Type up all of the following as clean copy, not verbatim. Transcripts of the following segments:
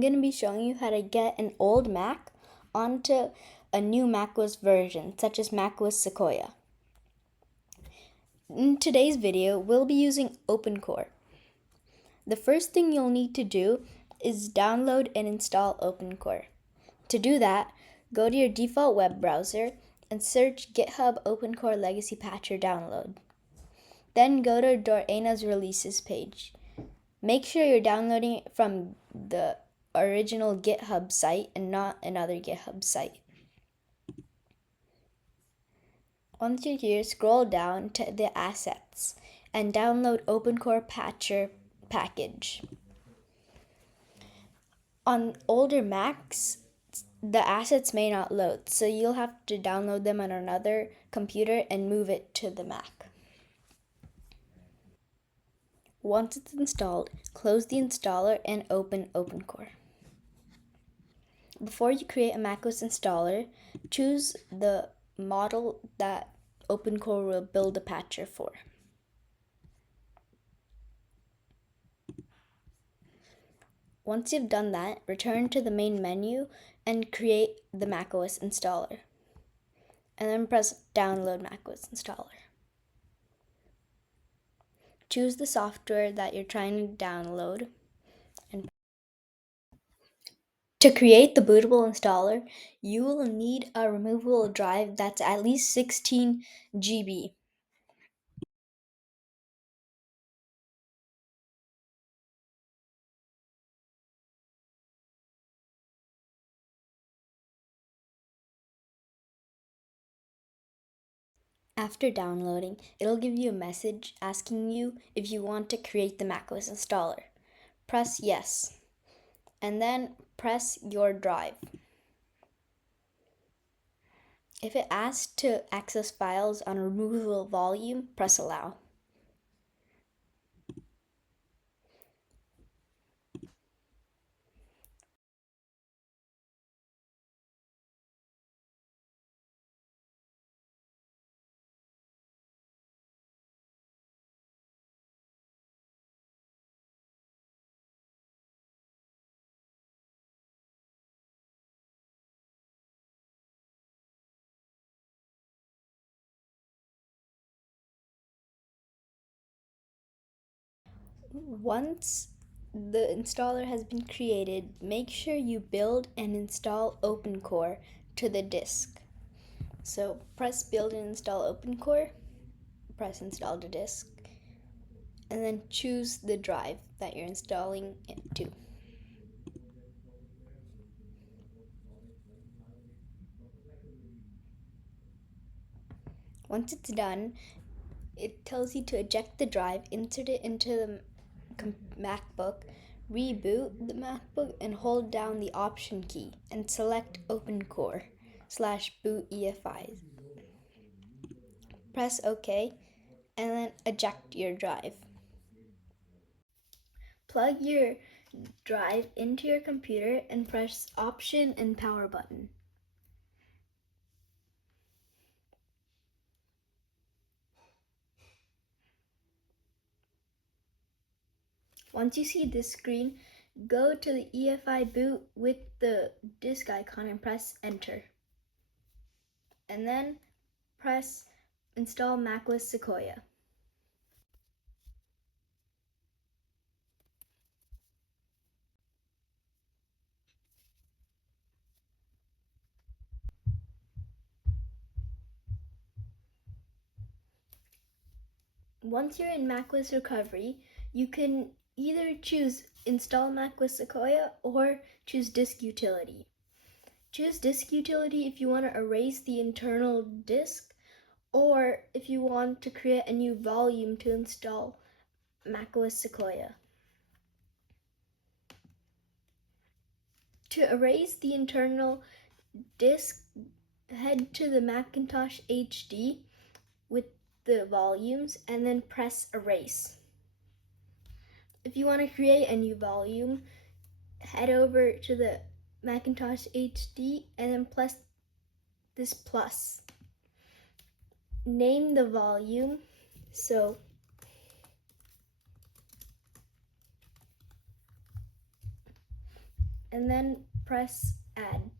I'm going to be showing you how to get an old Mac onto a new macOS version, such as macOS Sequoia. In today's video, we'll be using OpenCore. The first thing you'll need to do is download and install OpenCore. To do that, go to your default web browser and search GitHub OpenCore Legacy Patcher Download. Then go to Dorana's releases page. Make sure you're downloading it from the original GitHub site and not another GitHub site. Once you're here, scroll down to the assets and download OpenCore Patcher package. On older Macs, the assets may not load, so you'll have to download them on another computer and move it to the Mac. Once it's installed, close the installer and open OpenCore. Before you create a macOS installer, choose the model that OpenCore will build a patcher for. Once you've done that, return to the main menu and create the macOS installer. And then press Download macOS installer. Choose the software that you're trying to download. To create the bootable installer, you will need a removable drive that's at least 16 GB. After downloading, it'll give you a message asking you if you want to create the macOS installer. Press yes, and then press your drive. If it asks to access files on a removable volume, press allow. Once the installer has been created, make sure you build and install OpenCore to the disk. So press build and install OpenCore, press install to disk, and then choose the drive that you're installing it to. Once it's done, it tells you to eject the drive, insert it into the MacBook, reboot the MacBook, and hold down the Option key and select OpenCore/boot EFI. Press OK, and then eject your drive. Plug your drive into your computer and press Option and power button. Once you see this screen, go to the EFI boot with the disk icon and press enter. And then press install macOS Sequoia. Once you're in macOS recovery, you can either choose install macOS Sequoia or choose disk utility. Choose disk utility if you want to erase the internal disk or if you want to create a new volume to install macOS Sequoia. To erase the internal disk, head to the Macintosh HD with the volumes and then press erase. If you want to create a new volume, head over to the Macintosh HD and then press this plus. Name the volume, so and then press Add.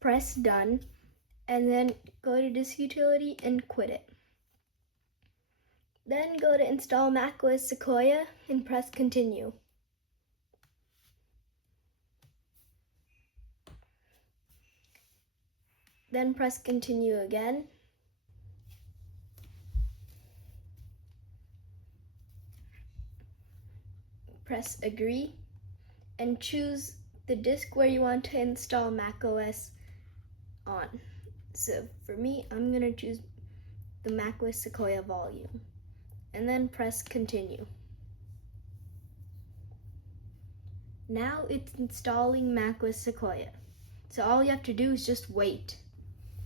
Press Done, and then go to Disk Utility and quit it. Then go to Install macOS Sequoia and press Continue. Then press Continue again. Press Agree, and choose the disk where you want to install macOS on. So for me, I'm going to choose the macOS Sequoia volume, and then press Continue. Now it's installing macOS Sequoia. So all you have to do is just wait.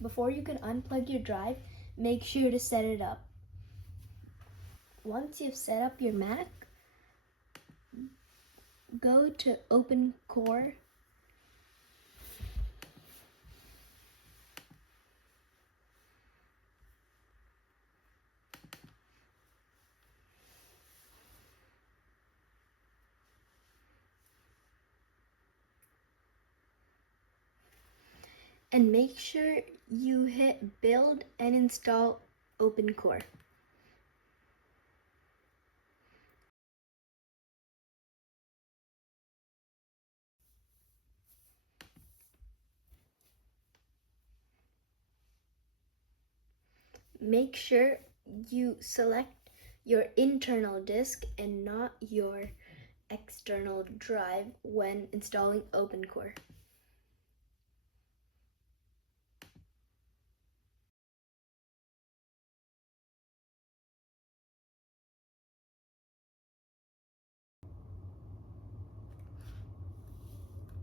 Before you can unplug your drive, make sure to set it up. Once you've set up your Mac, go to Open Core and make sure you hit Build and install Open Core. Make sure you select your internal disk and not your external drive when installing Open Core.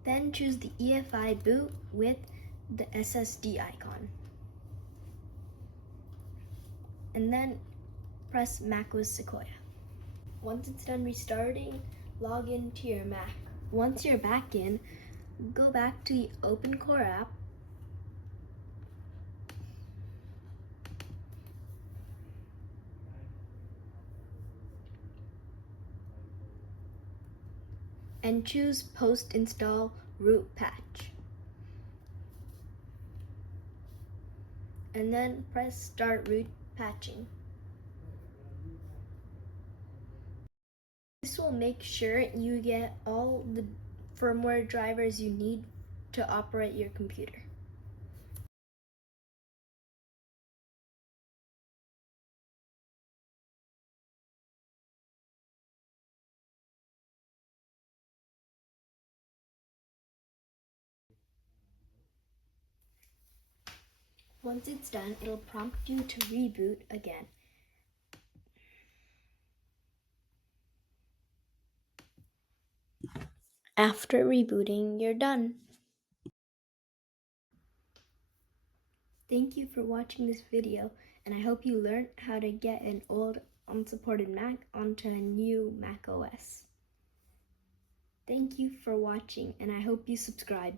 Then choose the EFI boot with the SSD icon. And then press macOS Sequoia. Once it's done restarting, log into your Mac. Once you're back in, go back to the Open Core app and choose Post-Install Root Patch. And then press Start Root Patching. This will make sure you get all the firmware drivers you need to operate your computer. Once it's done, it'll prompt you to reboot again. After rebooting, you're done. Thank you for watching this video, and I hope you learned how to get an old unsupported Mac onto a new Mac OS. Thank you for watching, and I hope you subscribe.